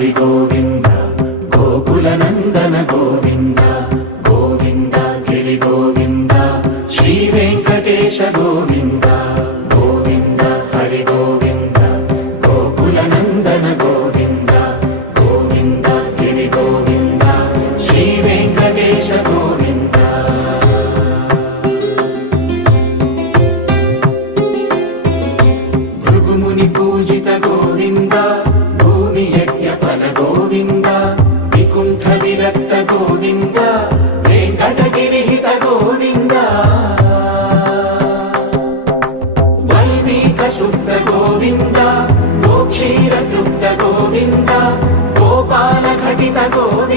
హరి గోవింద గోకుల నందన గోవింద గోవింద గిరి గోవింద శ్రీ వెంకటేశ గోవింద గోవింద హరి గోవింద గోకుల నందన గోవింద గోవింద గిరి గోవింద శ్రీ వెంకటేశ గోవింద భృగుముని పూజిత గోవింద భూమి యజ్ఞ ఫల గోవింద వికుంఠ విరక్త గోవింద వెంకటగిరిహిత గోవింద వైదిక శుద్ధ గోవింద గోక్షీర తృప్త గోవింద గోపాల ఘటిత గోవింద